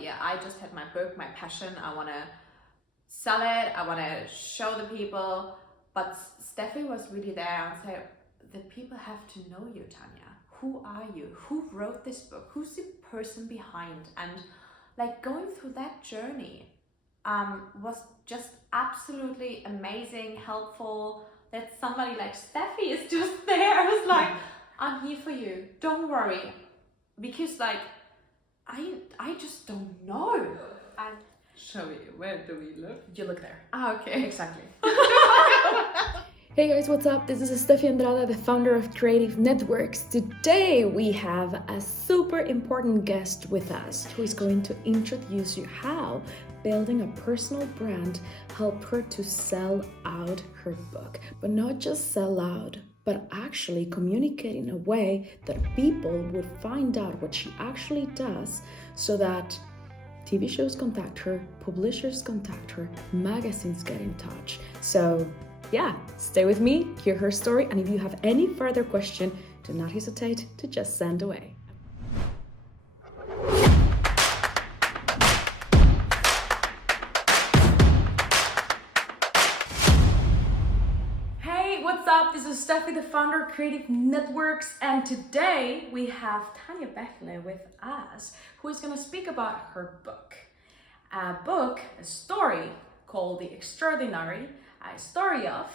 idea. I just had my book, my passion. I want to sell it. I want to show the people. But Steffi was really there and said, the people have to know you, Tanya. Who are you? Who wrote this book? Who's the person behind? And like going through that journey was just absolutely amazing, helpful. That somebody like Steffi is just there. I was like, I'm here for you. Don't worry. Because like, I just don't know. I'll show you. Where do we look? You look there. Ah, okay. Exactly. Hey guys, what's up? This is Steffi Andrade, the founder of Creative Networks. Today we have a super important guest with us who is going to introduce you how building a personal brand helped her to sell out her book. But not just sell out, but actually communicate in a way that people would find out what she actually does so that TV shows contact her, publishers contact her, magazines get in touch. So yeah, stay with me, hear her story, and if you have any further question, do not hesitate to just send away. Hey, what's up? This is Steffi, the founder of Creative Networks, and today we have Tanya Bechle with us, who is going to speak about her book. A story called The Extraordinary, a story of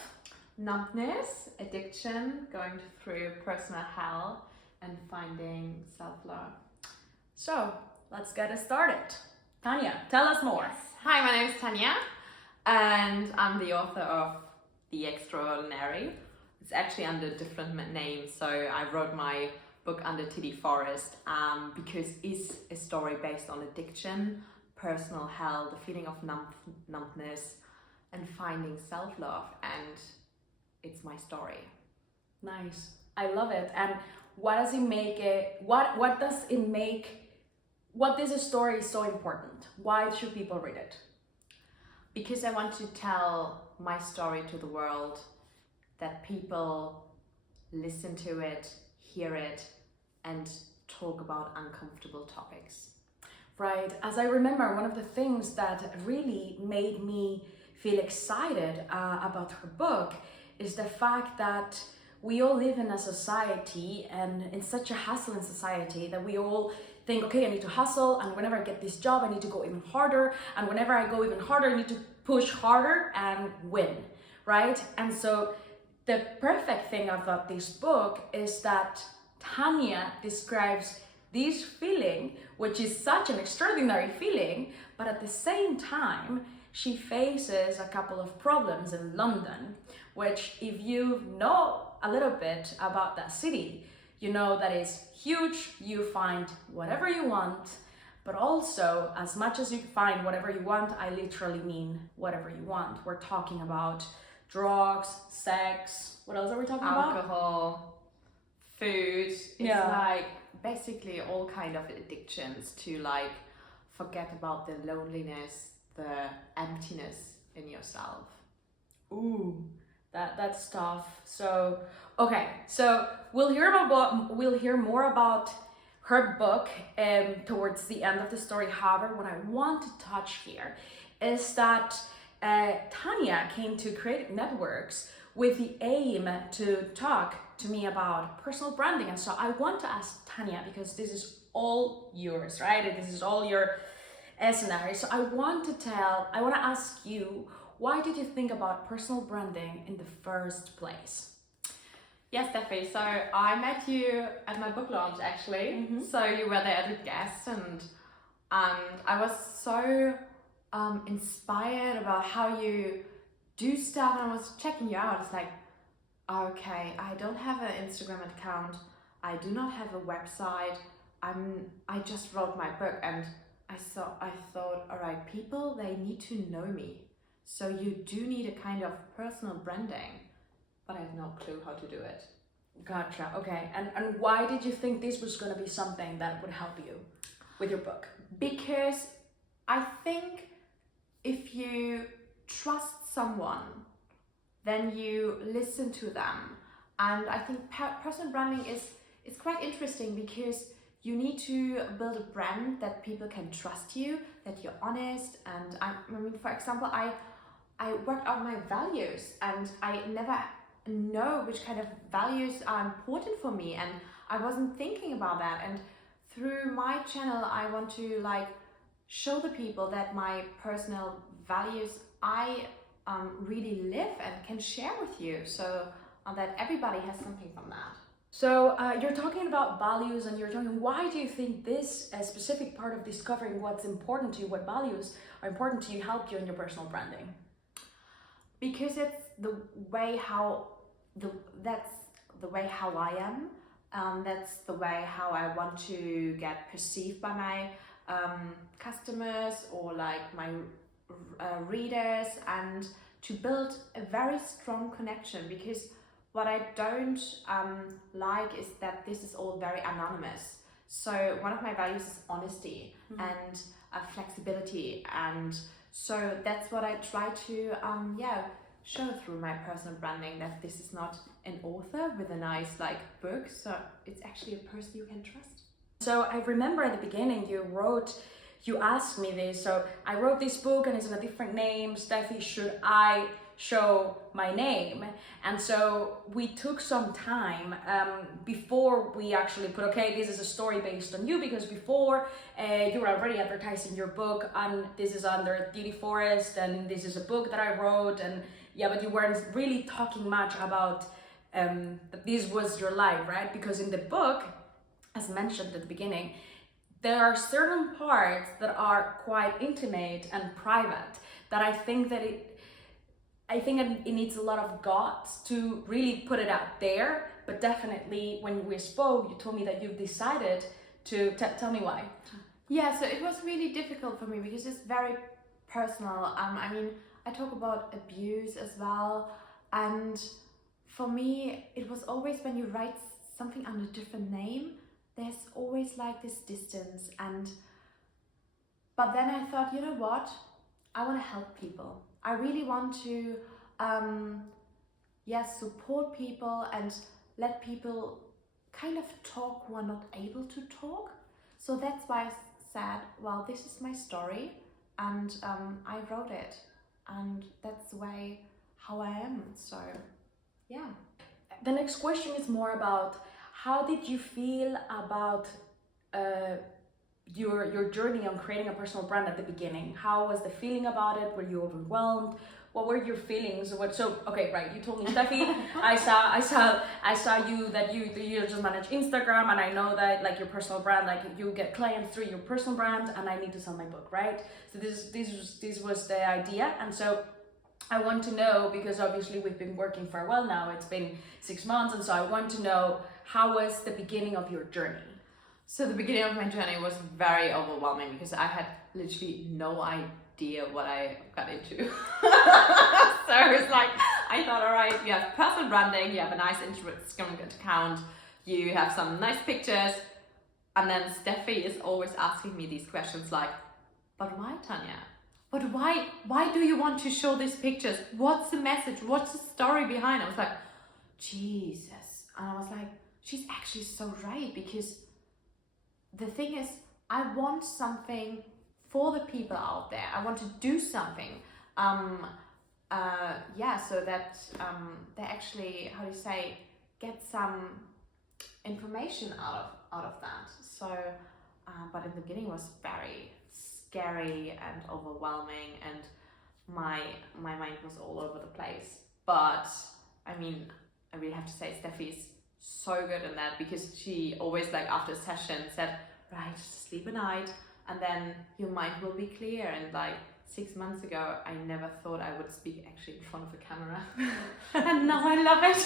Numbness, addiction, going through personal hell, and finding self-love. So, let's get it started. Tanya, tell us more. Yes. Hi, my name is Tanya, and I'm the author of The Extraordinary. It's actually under a different name, so I wrote my book under TD Forest because it's a story based on addiction, personal hell, the feeling of numbness, and finding self-love, and it's my story. Nice. I love it. And what does it make it, what is a story so important? Why should people read it? Because I want to tell my story to the world, that people listen to it, hear it, and talk about uncomfortable topics. Right. As I remember, one of the things that really made me feel excited about her book is the fact that we all live in a society and in such a hustling society that we all think, okay, I need to hustle, and whenever I get this job, I need to go even harder, and whenever I go even harder, I need to push harder and win, right? And so the perfect thing about this book is that Tanya describes this feeling, which is such an extraordinary feeling, but at the same time, she faces a couple of problems in London, which if you know a little bit about that city, you know that it's huge, you find whatever you want, but also as much as you find whatever you want, I literally mean whatever you want. We're talking about drugs, sex, what else are we talking about? Alcohol, food, it's like basically all kind of addictions to like forget about the loneliness, the emptiness in yourself. Ooh, that's tough. So, okay, so we'll hear more about her book towards the end of the story. However, what I want to touch here is that Tanya came to Creative Networks with the aim to talk to me about personal branding. And so I want to ask Tanya, because this is all yours, right? This is all your scenario. So I want to ask you, why did you think about personal branding in the first place? Yes, Steffi. So I met you at my book launch, actually. Mm-hmm. So you were there as a guest, and I was so inspired about how you do stuff, and I was checking you out. It's like, okay, I don't have an Instagram account. I do not have a website. I just wrote my book, and I thought, all right, people, they need to know me. So you do need a kind of personal branding, but I have no clue how to do it. Gotcha. Okay. And why did you think this was going to be something that would help you with your book? Because I think if you trust someone, then you listen to them. And I think personal branding is quite interesting because you need to build a brand that people can trust you, that you're honest. And I mean, for example, I worked out my values, and I never know which kind of values are important for me, and I wasn't thinking about that. And through my channel, I want to like show the people that my personal values I really live and can share with you, so that everybody has something from that. So you're talking about values, and you're talking, why do you think this specific part of discovering what's important to you, what values are important to you, helped you in your personal branding? Because it's the way how that's the way how I am. That's the way how I want to get perceived by my customers or like my readers, and to build a very strong connection. Because what I don't like is that this is all very anonymous. So one of my values is honesty and flexibility, and so that's what I try to show through my personal branding, that this is not an author with a nice like book, so it's actually a person you can trust. So I remember at the beginning you asked me this, so I wrote this book and it's in a different name, Steffi, should I show my name? And so we took some time before we actually put, okay, this is a story based on you, because before you were already advertising your book, and this is under Beauty Forest, and this is a book that I wrote, and yeah, but you weren't really talking much about that this was your life, right? Because in the book, as mentioned at the beginning, there are certain parts that are quite intimate and private, that I think it needs a lot of guts to really put it out there. But definitely when we spoke, you told me that you've decided to tell me why. Yeah, so it was really difficult for me because it's very personal. I mean, I talk about abuse as well, and for me it was always, when you write something under a different name, there's always like this distance. But then I thought, you know what, I want to help people. I really want to support people and let people kind of talk who are not able to talk. So that's why I said, well, this is my story, and I wrote it, and that's the way how I am. So yeah. The next question is more about, how did you feel about your journey on creating a personal brand at the beginning? How was the feeling about it? Were you overwhelmed? What were your feelings? Okay, right, you told me, Steffi, I saw you that you just manage Instagram, and I know that like your personal brand, like you get clients through your personal brand, and I need to sell my book, right? So this was the idea. And so I want to know, because obviously we've been working for a while now, it's been 6 months, and so I want to know, how was the beginning of your journey? So the beginning of my journey was very overwhelming, because I had literally no idea what I got into. So it's like, I thought, all right, you have personal branding, you have a nice Instagram account, you have some nice pictures, and then Steffi is always asking me these questions like, but why, Tanya? But why do you want to show these pictures? What's the message? What's the story behind? I was like, Jesus. And I was like, she's actually so right, because the thing is, I want something for the people out there. I want to do something. So that they actually, how do you say, get some information out of that. So, but in the beginning it was very scary and overwhelming, and my mind was all over the place. But I mean, I really have to say, Steffi is so good in that, because she always, like, after a session said, right, just sleep a night and then your mind will be clear. And like 6 months ago, I never thought I would speak actually in front of a camera. And now I love it.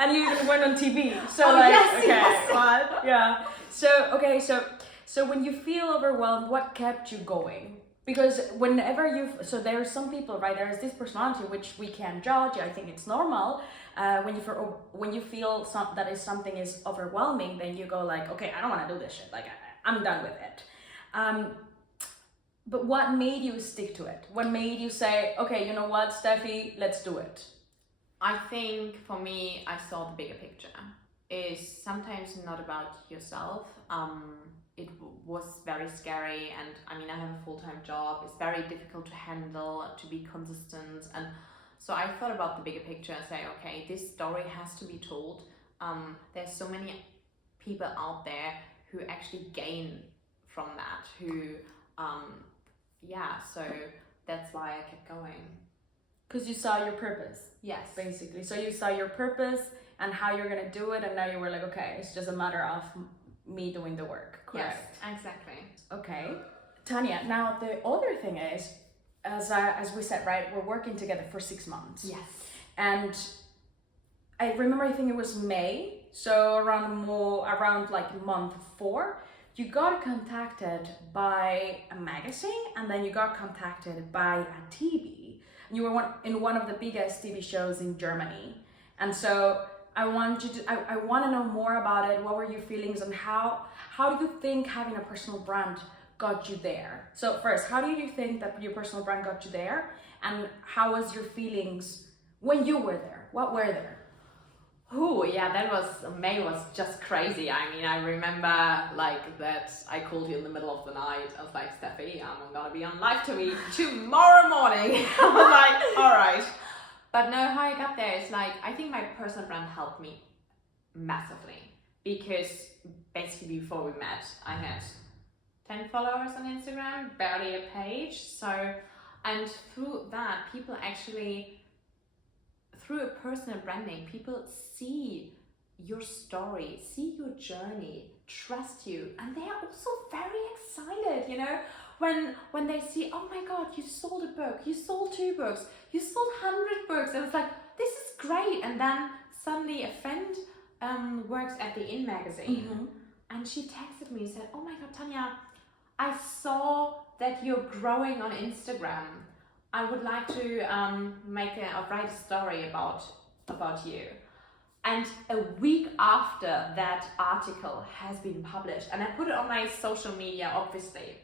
and you even went on TV. So yes. What? Yeah. So when you feel overwhelmed, what kept you going? Because whenever so there are some people, right, there is this personality which we can judge. I think it's normal. When you feel that something is overwhelming, then you go like, okay, I don't want to do this shit. Like, I'm done with it. But what made you stick to it? What made you say, okay, you know what, Steffi, let's do it? I think for me, I saw the bigger picture. is sometimes not about yourself. It was very scary, and I mean, I have a full-time job. It's very difficult to handle, to be consistent, and so I thought about the bigger picture and say, okay, this story has to be told. There's so many people out there who actually gain from that, who, so that's why I kept going. Because you saw your purpose. Yes. Basically. So you saw your purpose and how you're going to do it, and now you were like, okay, it's just a matter of me doing the work. Correct. Yes, exactly. Okay. Tanya, now the other thing is, as we said, right, we're working together for 6 months. Yes. And I remember, I think it was May, so around like month 4, you got contacted by a magazine, and then you got contacted by a TV. You were in one of the biggest TV shows in Germany. And so I want to know more about it. What were your feelings, and how do you think having a personal brand got you there? So first, how do you think that your personal brand got you there? And how was your feelings when you were there? What were there? May was just crazy. I mean, I remember like that I called you in the middle of the night. I was like, Steffi, I'm gonna be on live TV tomorrow morning. I was like, all right. But no, how I got there is like, I think my personal brand helped me massively, because basically before we met, I had 10 followers on Instagram, barely a page. So, and through that, people actually, through a personal branding, people see your story, see your journey, trust you, and they are also very excited, you know, when they see, oh my God, you sold a book, you sold 2 books, you sold 100 books, and it's like, this is great. And then suddenly a friend works at the In magazine, and she texted me and said, oh my God, Tanya, I saw that you're growing on Instagram. I would like to write a story about you. And a week after that article has been published, and I put it on my social media, obviously,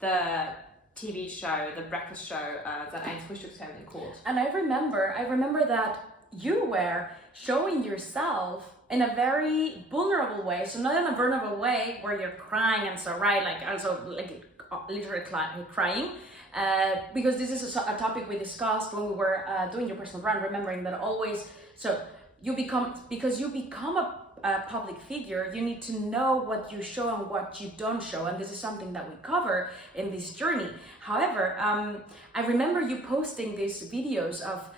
the TV show, the breakfast show that ein Frühstückshemd called. And I remember that you were showing yourself in a very vulnerable way. So not in a vulnerable way where you're crying and so, right? Like also like literally crying. Because this is a topic we discussed when we were doing your personal brand, remembering that always, so you become a public figure, you need to know what you show and what you don't show, and this is something that we cover in this journey. However, I remember you posting these videos of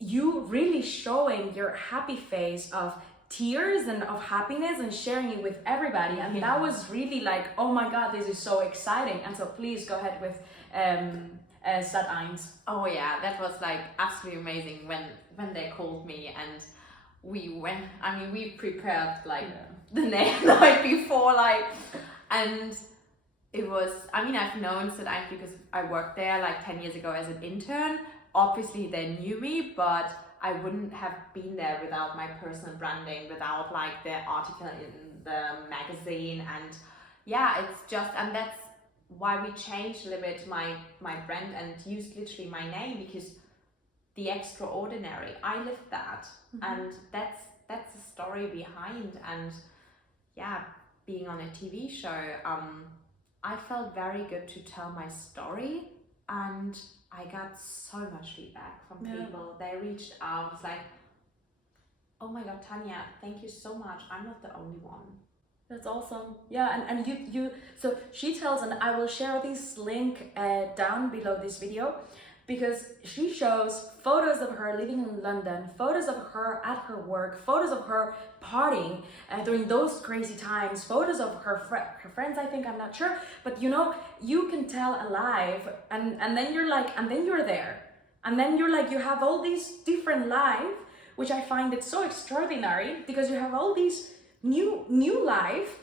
you really showing your happy face of tears and of happiness and sharing it with everybody, and that was really like, oh my God, this is so exciting. And so please go ahead with Sat eins. Oh yeah, that was like absolutely amazing when they called me, and we prepared like the night before, like, and it was, I mean, I've known Sat eins because I worked there like 10 years ago as an intern. Obviously they knew me, but I wouldn't have been there without my personal branding, without like the article in the magazine. And yeah, it's just, and that's why we changed a little bit my brand and used literally my name, because the extraordinary, I lived that, and that's the story behind. And yeah, being on a TV show, I felt very good to tell my story, and I got so much feedback from people. They reached out, it's like, oh my God, Tanya, thank you so much. I'm not the only one. That's awesome. Yeah, and you so she tells, and I will share this link down below this video, because she shows photos of her living in London, photos of her at her work, photos of her partying during those crazy times, photos of her friends, I think, I'm not sure, but you know, you can tell alive, and then you're like, and then you're there, and then you're like, you have all these different life, which I find it so extraordinary, because you have all these new life,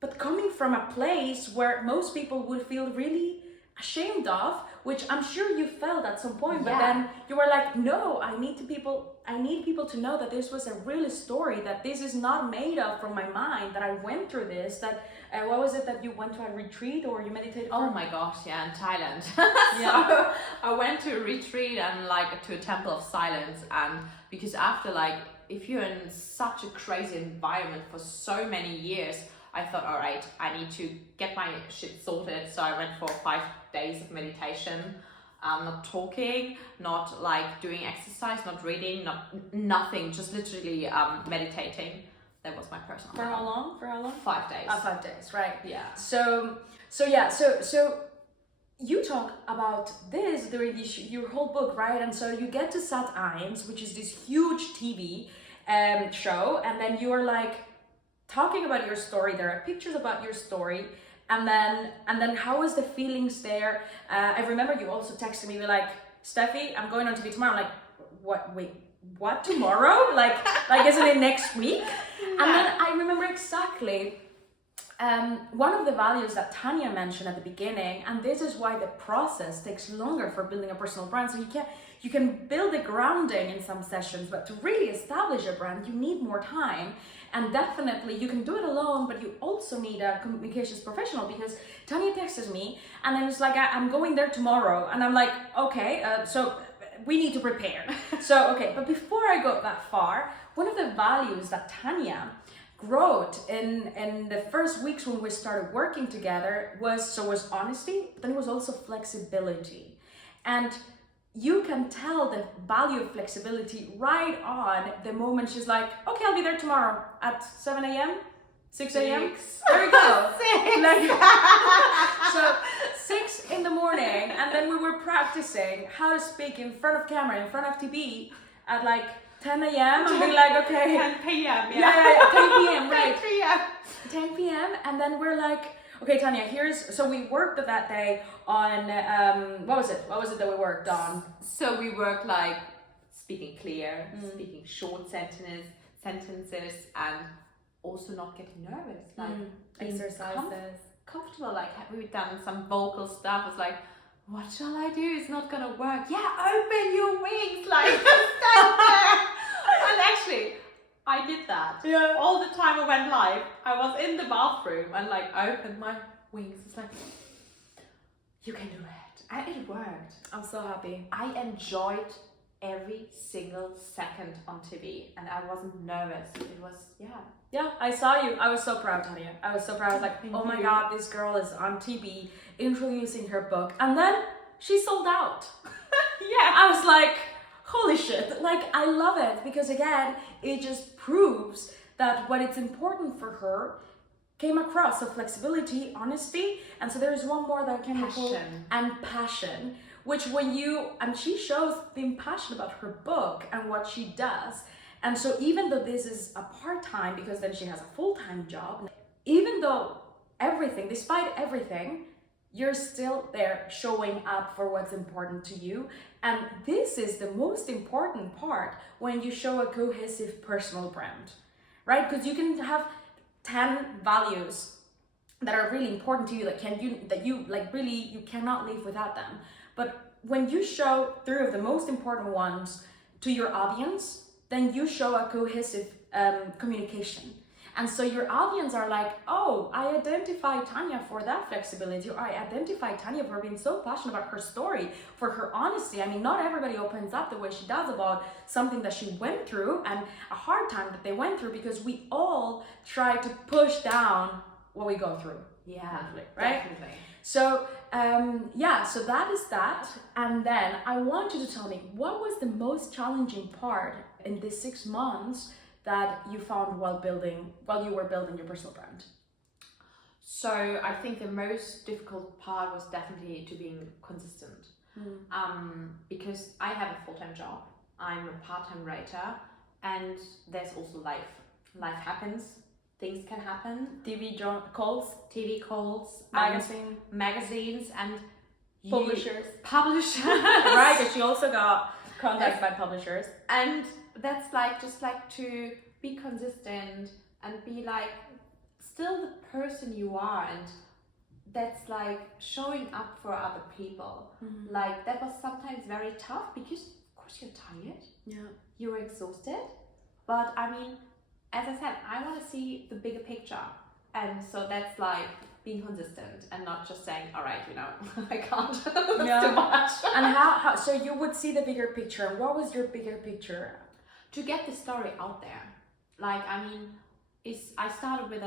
but coming from a place where most people would feel really ashamed of, which I'm sure you felt at some point, but then you were like, no, I need people to know that this was a real story, that this is not made up from my mind, that I went through this, that what was it that you went to a retreat or you meditated? Oh my gosh, yeah, in Thailand. So I went to a retreat and like to a temple of silence, and because after like if you're in such a crazy environment for so many years, I thought, all right, I need to get my shit sorted. So I went for 5 days of meditation, not talking, not like doing exercise, not reading, nothing, just literally meditating. That was my personal. For how long? For how long? 5 days. 5 days, right? Yeah. So you talk about this during your whole book, right? And so you get to Sat.1, which is this huge TV show, and then you are like talking about your story. There are pictures about your story, and then how is the feelings there? I remember you also texted me, you were like, Steffi, I'm going on TV tomorrow. I'm like, what? Wait, what, tomorrow? like isn't it next week? Yeah. And then I remember exactly. One of the values that Tanya mentioned at the beginning, and this is why the process takes longer for building a personal brand. So you can build a grounding in some sessions, but to really establish a brand, you need more time. And definitely you can do it alone, but you also need a communications professional, because Tanya texts me and then it's like, I'm going there tomorrow. And I'm like, okay, so we need to prepare. So, okay, but before I go that far, one of the values that Tanya wrote in the first weeks when we started working together was honesty, but then it was also flexibility. And you can tell the value of flexibility right on the moment she's like, okay, I'll be there tomorrow at 7 a.m., 6 a.m. There we go. So 6 in the morning, and then we were practicing how to speak in front of camera, in front of TV at like 10 a.m. and be like, okay. 10 p.m. Yeah, 10 p.m. right. 10 p.m. 10 p.m. and then we're like, okay, Tanya, so we worked that day on, what was it that we worked on? So we worked like speaking clear, speaking short sentences, and also not getting nervous, like exercises. Comfortable, like we've done some vocal stuff. It's like, what shall I do? It's not gonna work. Yeah, open your wings, like stand there. And actually, I did that. Yeah. All the time I went live, I was in the bathroom and like opened my wings. It's like, you can do it. And it worked. I'm so happy. I enjoyed every single second on TV and I wasn't nervous. It was, Yeah, I saw you. I was so proud, Tanya. I was so proud. I was like, Thank oh my you. God, this girl is on TV introducing her book. And then she sold out. yeah. I was like, holy shit. Like, I love it because again, it just proves that what it's important for her came across. So flexibility, honesty. And so there's one more that I can recall. And passion. Which and she shows being passionate about her book and what she does. And so even though this is a part-time, because then she has a full-time job, even though despite everything, you're still there showing up for what's important to you. And this is the most important part when you show a cohesive personal brand, right? Because you can have 10 values that are really important to you, you cannot live without them. But when you show 3 of the most important ones to your audience, then you show a cohesive communication. And so your audience are like, oh, I identify Tanya for that flexibility, or I identify Tanya for being so passionate about her story, for her honesty. I mean, not everybody opens up the way she does about something that she went through and a hard time that they went through, because we all try to push down what we go through. Yeah, right? Definitely. So, so that is that. And then I want you to tell me, what was the most challenging part in this 6 months that you found while you were building your personal brand? So I think the most difficult part was definitely to being consistent. Because I have a full-time job, I'm a part-time writer, and there's also life. Life happens, things can happen. TV calls, magazines, and publishers. Right, because she also got contacted by publishers. And that's just to be consistent and be like still the person you are, and that's like showing up for other people. Like that was sometimes very tough because of course you're tired, you're exhausted, but I mean, as I said, I want to see the bigger picture, and so that's like being consistent and not just saying, all right, I can't. That's too much. And how so you would see the bigger picture. What was your bigger picture? to get the story out there. Like, I mean, I started with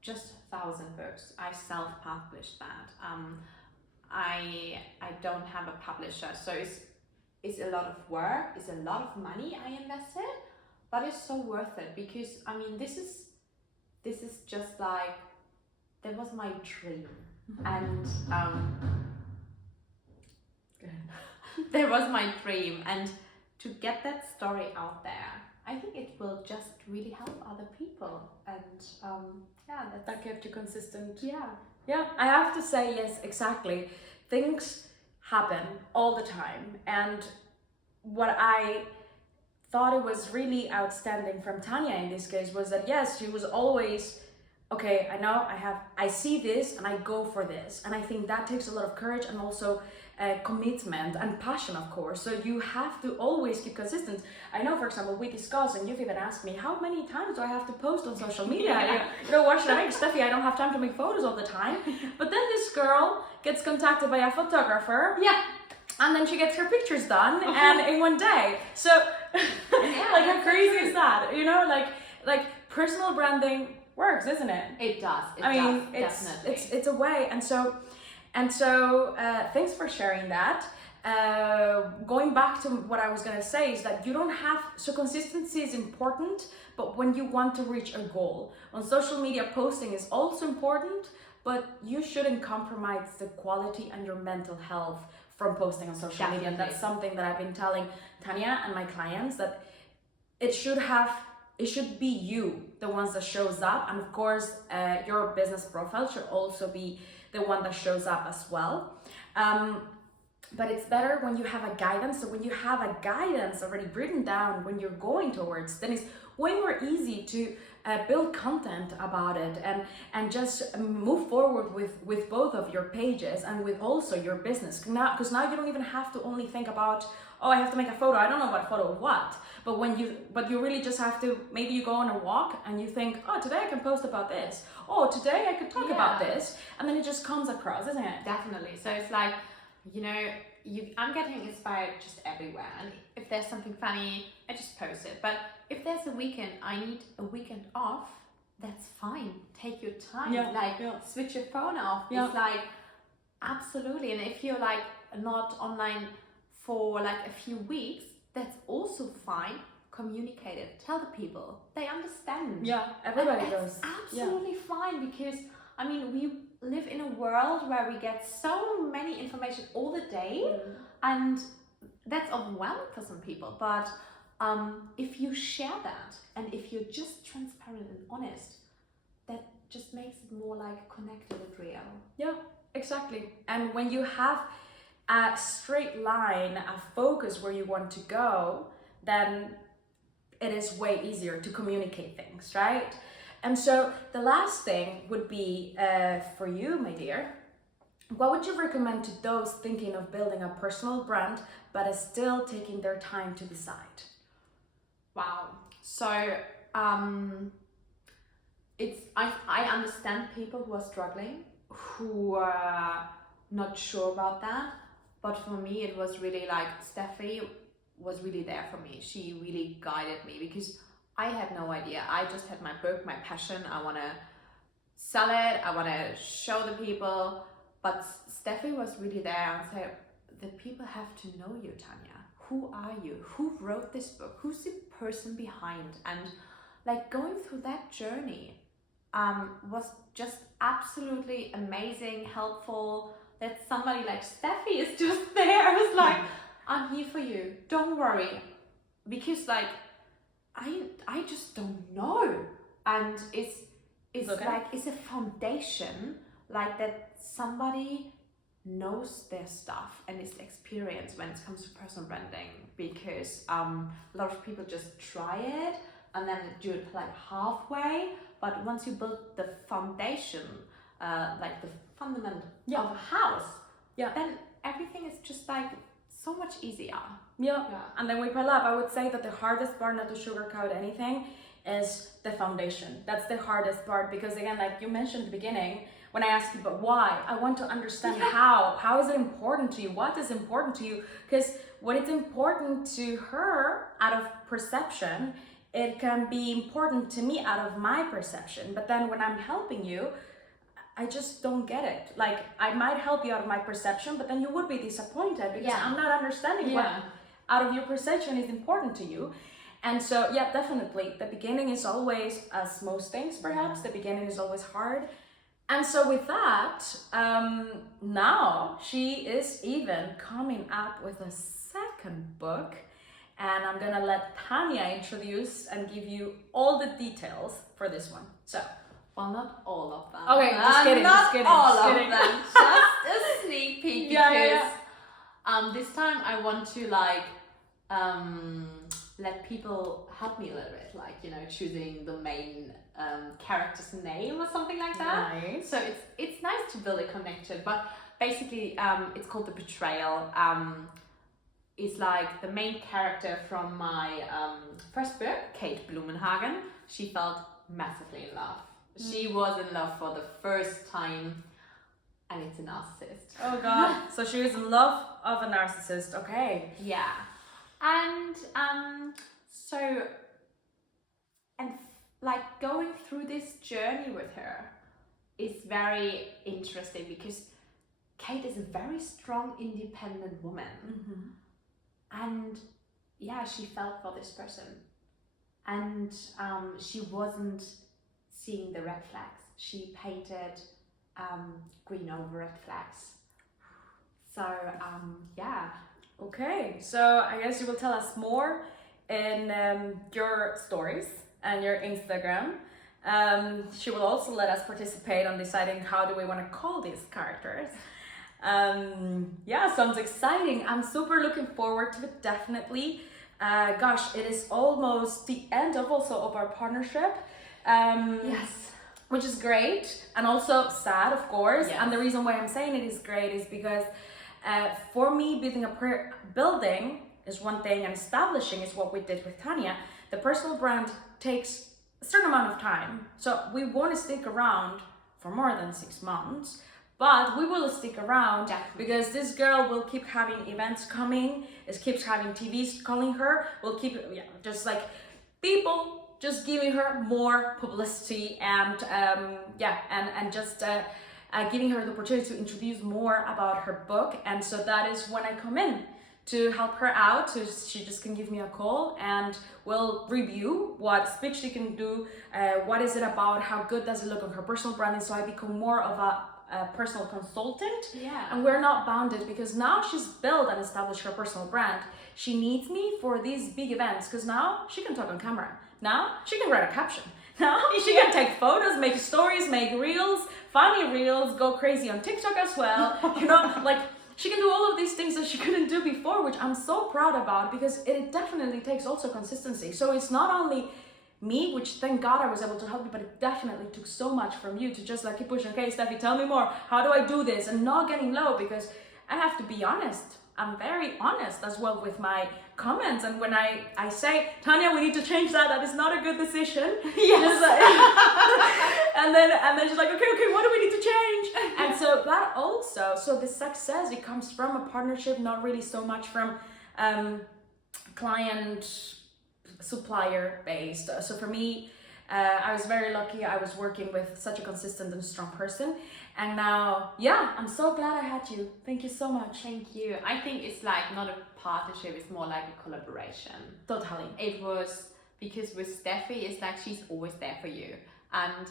just 1,000 books. I self-published that. I don't have a publisher, so it's a lot of work, it's a lot of money I invested, but it's so worth it, because I mean, this is just like, that was my dream. And there was my dream, and to get that story out there, I think it will just really help other people. And that kept you consistent. Yeah, I have to say, yes, exactly. Things happen all the time, and what I thought it was really outstanding from Tanya in this case was that, yes, she was always, okay, I see this and I go for this. And I think that takes a lot of courage, and also commitment and passion, of course. So you have to always keep consistent. I know, for example, we discussed, and you've even asked me, how many times do I have to post on social media? What should I make? Steffi, I don't have time to make photos all the time. But then this girl gets contacted by a photographer. Yeah. And then she gets her pictures done, and in one day. So, like, how crazy is that? Like personal branding works, isn't it? It does. It's a way, and so thanks for sharing that. Going back to what I was gonna say is that you don't have, so consistency is important, but when you want to reach a goal on social media, posting is also important, but you shouldn't compromise the quality and your mental health from posting on social media. And that's something that I've been telling Tanya and my clients, that it should be you, the ones that shows up. And of course, your business profile should also be the one that shows up as well. But it's better when you have a guidance. So when you have a guidance already written down when you're going towards, then it's way more easy to build content about it and just move forward with both of your pages and with also your business. Because now you don't even have to only think about, oh, I have to make a photo. I don't know what photo of what. But you really just have to, maybe you go on a walk and you think, oh, today I can post about this. Oh, today I could talk about this. And then it just comes across, isn't it? Definitely. So it's like, I'm getting inspired just everywhere. And if there's something funny, I just post it. But if there's a weekend, I need a weekend off, that's fine. Take your time. Switch your phone off. Yeah. It's like, absolutely. And if you're like not online for like a few weeks, that's also fine. Communicate it. Tell the people. They understand. Yeah, everybody does. Absolutely fine, because I mean, we live in a world where we get so many information all the day, and that's overwhelming for some people. But if you share that, and if you're just transparent and honest, that just makes it more like connected and real. Yeah, exactly. And when you have a straight line, a focus where you want to go, then it is way easier to communicate things, right? And so the last thing would be for you, my dear, what would you recommend to those thinking of building a personal brand but is still taking their time to decide? Wow. So I understand people who are struggling, who are not sure about that. But for me, it was really like, Steffi was really there for me. She really guided me, because I had no idea. I just had my book, my passion. I want to sell it. I want to show the people. But Steffi was really there and said, the people have to know you, Tanya. Who are you? Who wrote this book? Who's the person behind? And like, going through that journey was just absolutely amazing, helpful. That somebody like Steffi is just there. I was like, I'm here for you. Don't worry. Because like, I just don't know. And it's okay. Like, it's a foundation, like that somebody knows their stuff and is experienced when it comes to personal branding. Because a lot of people just try it and then do it like halfway. But once you build the foundation, like the fundament of a house, then everything is just like so much easier. Yeah. And then we pile up. I would say that the hardest part, not to sugarcoat anything, is the foundation. That's the hardest part, because again, like you mentioned at the beginning, when I ask people why, I want to understand how is it important to you, what is important to you, because when it's important to her out of perception, it can be important to me out of my perception. But then when I'm helping you, I just don't get it. Like, I might help you out of my perception, but then you would be disappointed because I'm not understanding what out of your perception is important to you. And so, yeah, definitely, the beginning is always, as most things perhaps, the beginning is always hard. And so with that, now she is even coming up with a second book. And I'm gonna let Tanya introduce and give you all the details for this one. So, well, not all of them. Okay, just kidding, not just kidding. all just of kidding. them. Just a sneak peek because this time I want to like let people help me a little bit, like, you know, choosing the main character's name or something like that. Nice. So it's nice to build a connection, but basically it's called The Betrayal. Is like the main character from my first book, Kate Blumenhagen. She felt massively in love. She was in love for the first time, and it's a narcissist. Oh God. So she was in love of a narcissist. Okay. Yeah. And like going through this journey with her is very interesting because Kate is a very strong, independent woman. Mm-hmm. And yeah, she felt for this person. And she wasn't seeing the red flags. She painted green over red flags. So yeah. Okay, so I guess you will tell us more in your stories and your Instagram. She will also let us participate on deciding how do we want to call these characters. Yeah, sounds exciting. I'm super looking forward to it, definitely. Gosh, it is almost the end of our partnership. Yes. Which is great and also sad, of course. Yes. And the reason why I'm saying it is great is because for me, building is one thing and establishing is what we did with Tanya. The personal brand takes a certain amount of time. So we want to stick around for more than 6 months. But we will stick around because this girl will keep having events coming, keeps having TVs calling her, will keep, just like people just giving her more publicity and just giving her the opportunity to introduce more about her book. And so that is when I come in to help her out. So she just can give me a call and we'll review what speech she can do, what is it about, how good does it look on her personal branding. So I become more of a personal consultant. Yeah. And we're not bounded because now she's built and established her personal brand. She needs me for these big events because now she can talk on camera. Now she can write a caption. Now she can take photos, make stories, make reels, funny reels, go crazy on TikTok as well. You know, like she can do all of these things that she couldn't do before, which I'm so proud about because it definitely takes also consistency. So it's not only me, which thank God I was able to help you, but it definitely took so much from you to just like keep pushing. Okay, Steffi, tell me more. How do I do this? And not getting low because I have to be honest. I'm very honest as well with my comments. And when I say, Tanya, we need to change that. That is not a good decision. Yes. and then she's like, okay, what do we need to change? And so that also, so the success, it comes from a partnership, not really so much from client supplier based. So for me, I was very lucky. I was working with such a consistent and strong person. And now, yeah, I'm so glad I had you. Thank you so much. Thank you. I think it's like not a partnership, it's more like a collaboration. Totally. It was because with Steffi, it's like she's always there for you. And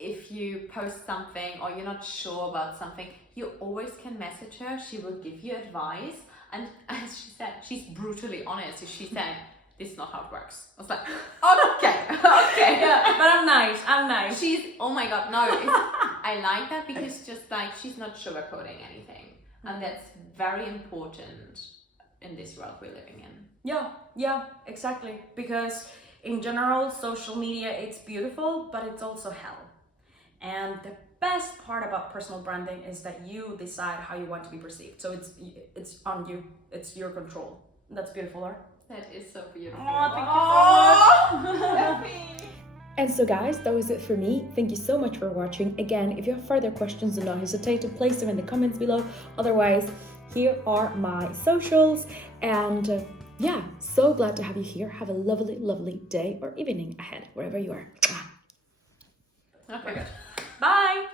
if you post something or you're not sure about something, you always can message her. She will give you advice. And as she said, she's brutally honest. She said, this is not how it works. I was like, okay. Yeah, but I'm nice. She's, oh my God, no. I like that because just like, she's not sugarcoating anything. And that's very important in this world we're living in. Yeah, exactly. Because in general, social media, it's beautiful, but it's also hell. And the best part about personal branding is that you decide how you want to be perceived. So it's on you. It's your control. That's beautiful, right? That is so beautiful. Oh, thank you so much. Steffi. And so guys, that was it for me. Thank you so much for watching. Again, if you have further questions, do not hesitate to place them in the comments below. Otherwise, here are my socials. And yeah, so glad to have you here. Have a lovely, lovely day or evening ahead, wherever you are. Okay, good. Bye!